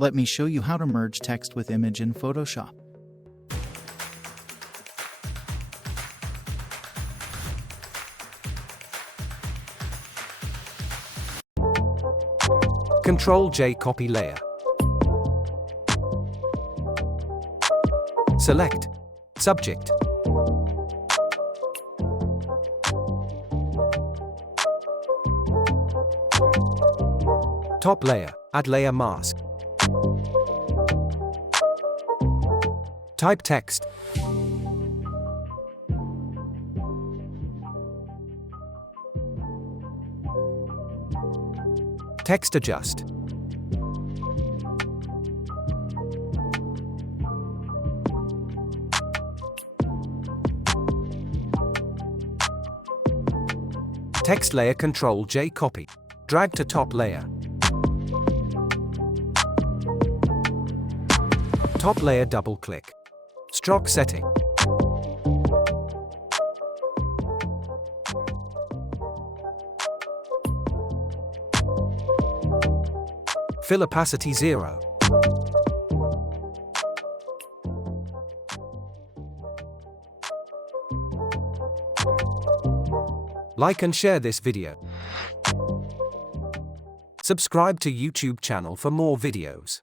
Let me show you how to merge text with image in Photoshop. Ctrl+J copy layer. Select Subject. Top layer, add layer mask. Type text. Text adjust. Text layer Ctrl+J copy. Drag to top layer. Top layer double click. Stroke setting. Fill opacity 0. Like and share this video. Subscribe to YouTube channel for more videos.